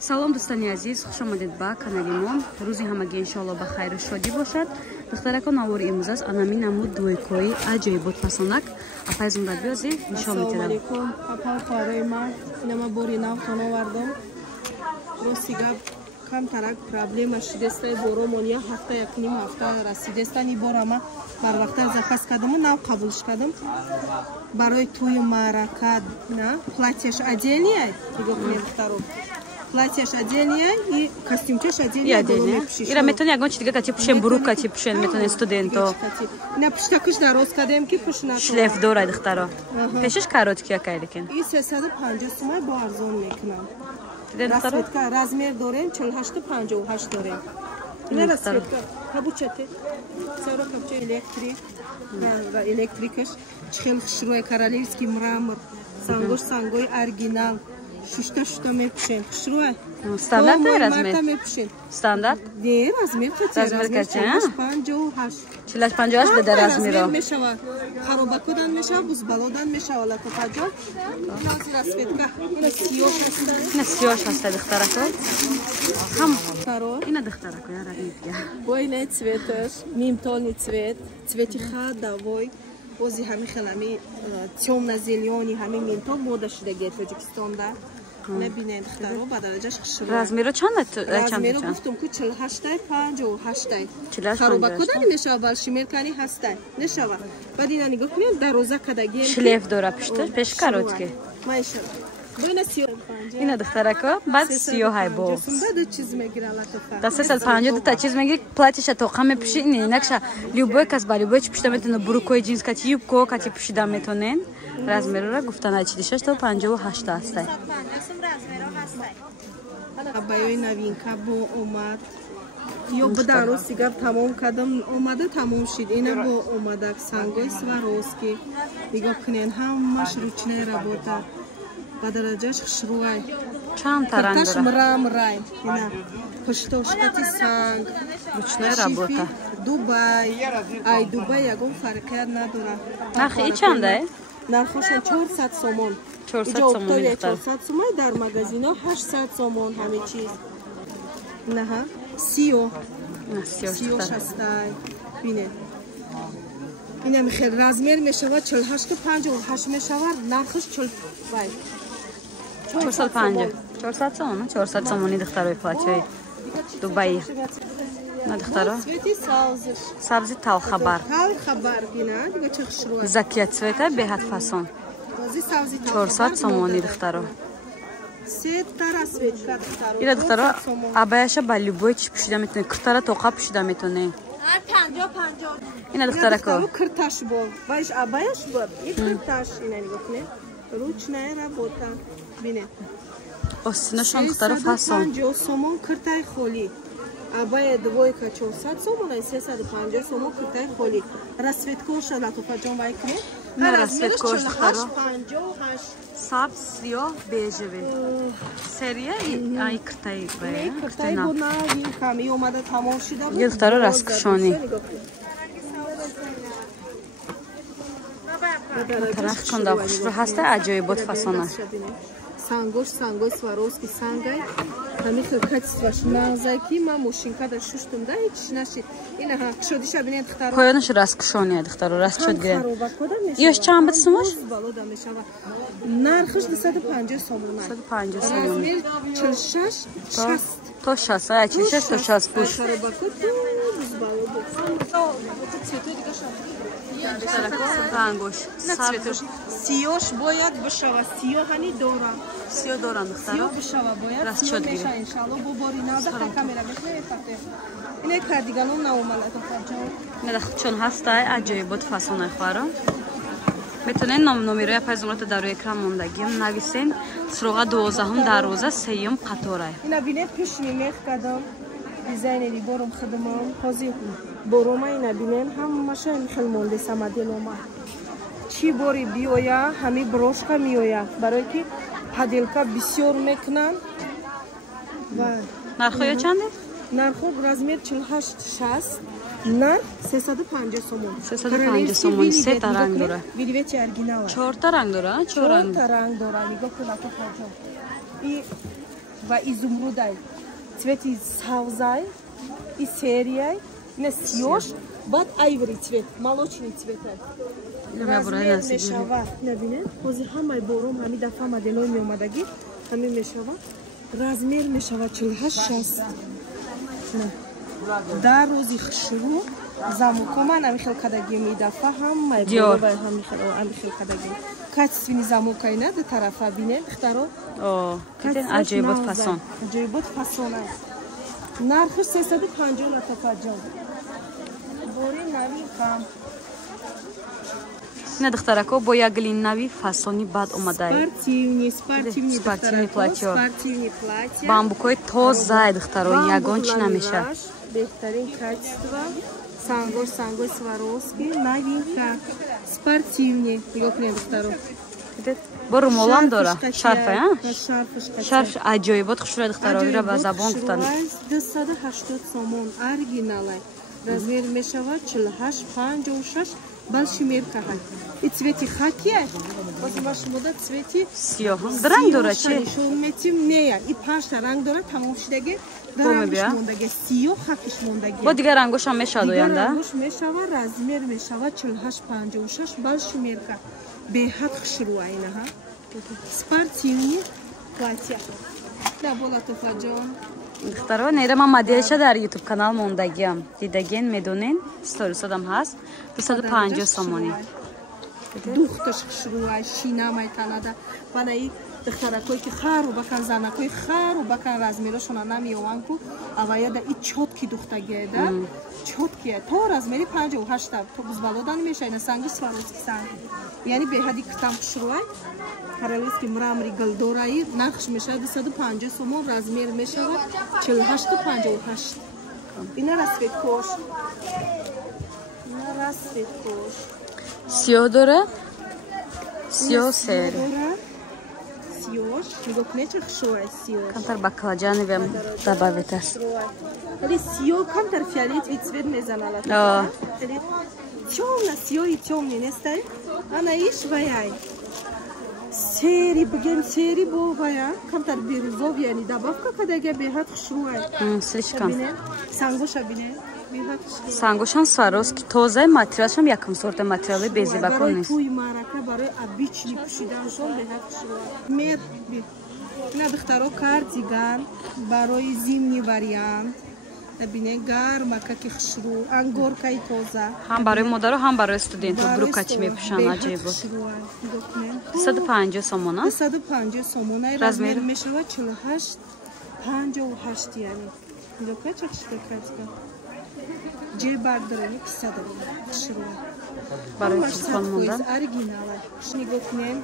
салом дӯстони азиз, хуш омадед ба канали мо. рӯзи ҳамагӣ иншоалло ба хайру шодӣ бошад. духтаракон авори имрӯз аст анами наму дуйкои аҷоибот пасонак апайзунда биёзи нишон метедам. Ассалому алайкум. Апа фарой ман нама бори нав тоно вардам. Росига кам тарак проблема шидестай боромон я ҳафта якним ҳафта расидеста ни борама бар вақта запас кардам нав қабулш кардам. Барои туи марака на платьяш отдельное нигоҳ мехтару. Платьяш отдельное и костюмчаш отдельное. Ира метони ягон чи дига кати пушен бурука ти пушен метони студенто. На пуштакаш дароз кардем ки пушна. Шлеф дора духтаро. Пешаш каротки якай лекин. И 350 сомай бо арзон мекунам. Расветка размер дорем 48-58 дорем. Не расветка. Кабучате. Саро кабча электрик. Да электрикаш. Чхел хшруй королевский мрамор. Сангой оригинал. Шушта мепушен. Хшруй. Стандарт размер. Стандарт? Не, размер кача. Размер кача. 58. 58 беда размеро. Мешава. Харобакодан мешава, бузбалодан мешава латопаҷо. Расветка. Ина сиёш аста. Ина сиёш аста духтарако. Хам. Таро. Ина духтарако яра идя. Бой не цветаш. Мимтони цвет. Цвети хадавой. Бози ҳами хелами тёмно-зелёни ҳами мимто мода шудагият Тоҷикистонда. Набинед хтаро ба дараҷаш хушро. Размеро чанд? Размеро гуфтум ки 48-58. Харобакодани мешава балшимеркани ҳастай. Нешава. Баъд ина нигоҳ кунед дароза кадаги. Шлеф дора пеш каротки. Майша. Бойна сиё. Ина духтарако баъд сиёҳай бо. Сумда чиз мегирала то. Да 350 та чиз мегири платьиша тоқа мепуши ин инакша любой кас ба любой чи пушида метоне бурукои джинс кати юбко кати пушида метонен. Размерро гуфтан 46 то 58 астай. Абаёи новинка бо омад. Ё бадаро сигар тамом кардам, омада тамом шид. Ина бо омадак сангои Сваровски. Нигоҳ кунен ҳамаш ручная работа. Ба дараҷаш хушруай. Чанд таранг Карташ дора? мрамрай. Ина пуштошкати санг. Ручная работа. Дубай. Ай Дубай ягон фарқият надора. Нархи чандай? Нархошон 400 сомон. 400 сомон мехтар. 400 сомон дар магазино 800 сомон ҳаме чиз. Наха сиё. На сиё шастай. Бине. Ина мехел размер мешава 48-58 мешава нархаш 450. 400 сомон, 400 сомони духтарои платьёи Дубай. На духтаро? Цвети савзиш. Сабзи талхабар. Талхабар бина, дига чӣ хушруа. Закия цвета беҳад фасон. Бози савзи 400 сомони духтаро. Се тара светка духтаро. Ира духтаро абаяша ба любой чи пушида метоне. Куртара тоқа пушида метоне. 50. Ина духтарако. Кырташ бо. Баш абаяш бо. И кырташ ина нигоҳ кунед. Ручная работа. Бине. Остинашон духтаро фасон. 50 сомон кыртай холӣ. Абая двойка 400 сомон, 350 сомон кыртай холӣ. Расветкоша латопаҷон бай кунед. На расветкош духтаро. 58. Сабз, сиёҳ, бежеве. Серия ай кыртай бая. Кыртай бо новинка ми омада тамом шуда буд. Духтаро раскушони. Тарахтон да хушро ҳаста аҷоибот фасона. Сангой Сваровский сангай. Ҳамихо качестваш нағзаки ма мошинкада шуштум да ҳеч нашид. Ина ҳа шодиша бинед хтаро. Поёнаш раскушони духтаро расчод гирем. Ёш чанд бит сумош? Балода мешава. Нархаш 250 сомон. 250 сомон. Размер 46 60. То 60, ай 46 то 60 пуш. Рангош. Цветош. Сиёш бояд бишава. Сиёҳани дора. Сиё дорам духтаро. Сиё бишава бояд. Расчод гирем. Иншалло бо бори навда камера мехофате. Ина кардиганом наомада то фаҷо. Меда чон ҳастай аҷоибот фасонаи хӯро. Метонен номерои пайзамрота дар рӯи экран мондагиам нависен. Суроға 12 дароза 3 қаторай. Ина бинед пиш мемех кадам. Дизайнери бором хидмам. Ҳозир борома ина бинен ҳамаша хел мондеса моделома. Чӣ бори биёя ҳами брошка меоя. Барое ки паделка бисёр мекунанд. Нархоя чанде? Нархо размер 48-60. Нарх 350 сомон. 350 сомон. Се та ранг дора. Видивете оригинала. 4 та ранг дора? 4 ранг дора. Нигоҳ кун латофаҷо. И ва изумрудай. Цвети савзай, и серияй, не сиёш, баъд айвори цвет, молочный цвет. Размер мешава. Набинед, ҳозир ҳамаи бором ҳами дафъа моделҳои меомадагӣ, ҳамин мешава. Размер мешава 48-60. дар рӯзи шурӯъ замуко ман амихел кадаги мидафъа ҳамаи борова амихел кадаги. Качествени замука ина ду тарафа бинед духтаро. аҷоибот фасон. Аҷоибот фасон аст. Нархиш 350 латафа ҷон. Бори нави хам. Ина духтарако бо як гилин нави фасони бад омадай. Спортивни платьё. Бамбукои тоза духтаро ягон чи намеша. Беҳтарин качество. Сангош Сваровский, новинка. Спортивни. Нигоҳ кунед духтаро. Бо румолам дора. Шарфа, а? Шарф. Шарф аҷоибот хушура духтаро ира ба забон гуфтан. 280 сомон оригиналай. Размер мешавад 48-56. Балшимерка ҳай. И цвети хакия. Баъзе ба шумо дад цвети сиёҳ. Ранг дора чи? Шуметим нея. И 5 та ранг дора тамом шудаги. Дарангош мондаги. Сиёҳ хакиш мондаги. Бо дигар рангош ҳам мешавад, рангош мешава, размер мешава 48-56. Балшимерка. Беҳад хушрӯа инаҳа. Спортивни платья. Да бола туфаҷон. духтаро нера ман модельша дар ютуб канал мондагиам. Дидаген медонен, сторисадам ҳаст. 250 сомонӣ. Духташ хушрӯа, шинамай танада. Ванаи духтаракое ки хару бакан занакои хару бакан размерошона намеёванд ку аваяда и чотки духтагиеда. Чотки то размери 58 та то бузбалодан мешайна санги Сваровский санг. Яъни беҳади китам хушрӯа. Королевский мрамори галдораи нархш мешавад 250 сомон, размер мешавад 48-58. Ина расветкош. сиёҳ дора? сиёҳ сер. Сиёҳ, нигоҳ кунед чӣ хушрӯа сиёҳ. Камтар баклаҷанивем добавит аст. Вале сиёҳ камтар фиолетовый цвет мезанад. Тёмна, сиёҳи тёмный нестай? Ана иш ваяй. Сери бигем сери бо вая, камтар бирӯзов яъни добавка кадаги беҳад хушрӯа. Слишком. Сангоша бинед. Беҳад хушрӯа. Сангошам Сваровский тоза материалшам якум сорта материали безебакон нест. Барои туи маърака, барои обични пӯшиданшон беҳад хушрӯа. Мер ина духтаро кардиган барои зимний вариант. Бинед гарма каки хушрӯ, ангоркаи тоза. Ҳам барои модару ҳам барои студенту брукачи мепӯшанд аҷоибот. 250 сомон аст. 250 сомон. Размер мешавад 48-58 яъни. Докка чӣ хушрӯ. Ҷебар дорем киса дорем. Хушрӯ. Барои телефон мондан. Оригинал. Нигоҳ кунед.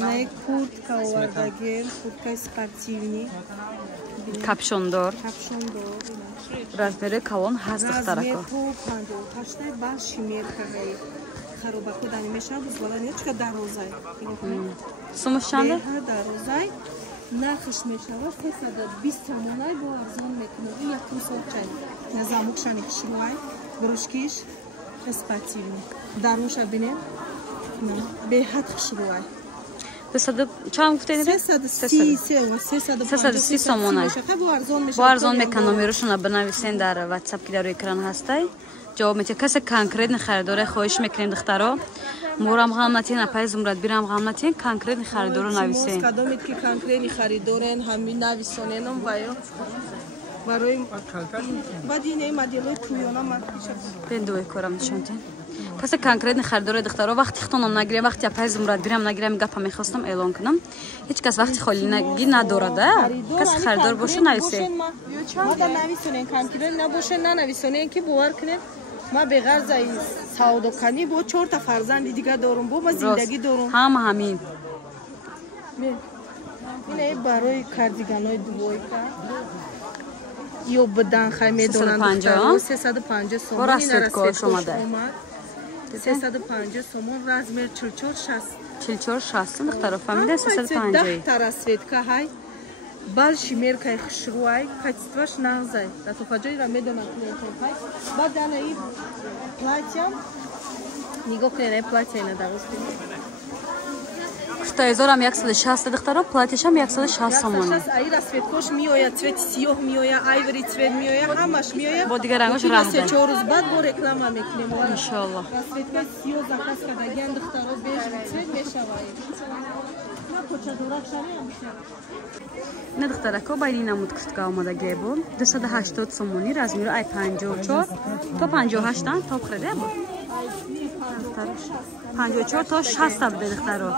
Не куртка овардаген, курткаи спортивни. Капшондор. Размери калон ҳаст духтарако. Размер 58 ба шимерка ҳай. Харобако дани мешавад бузбала нечка дарозай. Сумаш чанда? Дарозай. Нархш мешавад 320 сомонай бо арзон мекунад. И якум сорчай. Назамукшани хушрӯай. Брошкиш спортивни. Даруша бинед. Беҳад хушрӯай. чанд гуфтед? 330 сомон аст. бо арзон мекунад. номерошона бинависен дар WhatsApp ки дар экран ҳастай. ҷавоб метиҳед. касе конкретни харидоре хоҳиш мекунем духтаро. морам ғам натиҳен, апаи Зумрадбирам ғам натиҳен, конкретни харидоро нависен. Кадомит ки конкретни харидорен ҳамин нависоненам ваё. Барои бадине моделои туёна матиша. Бен дуе корам нишонтен. касе конкретни харидоре духтаро вақти хитонам нагирем, вақти апаи Зумрадбирам нагирем, гапа мехостам эълон кунам. Ҳеҷ кас вақти холинагӣ надорада. Касе харидор боша нависе. Мада нависонен, конкрет набошен, нанависонен ки бовар кунед. Ма беғарзаи савдоканӣ бо 4 та фарзанди дига дорум, бо ма зиндагӣ дорум. Ҳама ҳамин. Ина барои кардиганои двойка. Ё бданхай медонанд 350 сомон. Бо расветкош омада. 350 сомон, размер 44-60. 44-60 духтаро фамилия 350. 10 та расветка ҳай. Балшимеркаи хушрӯай, качестваш нағзай. Ратофаҷоира медонанд клиентҳай. Баъд анаи платьям нигоҳ кунед, аи платья ина дароз кунед. Куртаизорам 160 духтаро, платьешам 160 сомон. Ай расцветкош миояд, цвет сиёҳ миояд, айвори цвет миояд, ҳамаш миояд. Бо дигар рангош раҳда. 3-4 рӯз баъд бо реклама мекунем. Иншаллоҳ. Расцветкош сиёҳ заказ кардагиан духтаро беж цвет мешавад. На почадорак шавем бишад. Не духтарако байни намуд куртка омадагӣ бу 280 сомонӣ, размири ай 54 то 58 тан топ хриде бу. 54 то 60 буде духтаро.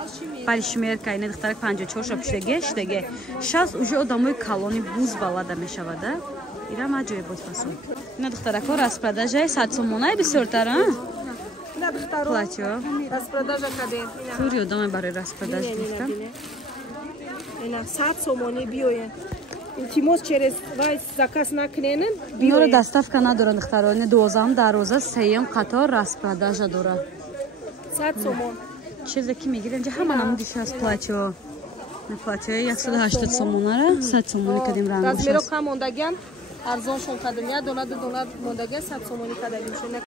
Бали шмерка ин духтарак 54 шо пиштаге, штаге. 60 уже одамои калони буз балада мешавад, а? Ира маҷои бод фасо. Ин духтарако распродажа 100 сомона бисёртар, а? На духтаро. Платьё. Распродажа кадем. Тури одаме барои распродажа гуфтам. Ина 100 сомони биёяд. Илтимос через вай заказ накунен биёра доставка надорад духтаро. Ин 12 дароза 3 қатор распродажа дорад. 100 сомон. Чизе ки мегирем ҷа ҳама намуди 60 платьё. На платьё 180 сомонара 100 сомони кадим рангош. Размеро кам мондагиан арзоншон кадем. Я дона мондагиан 100 сомони кадем.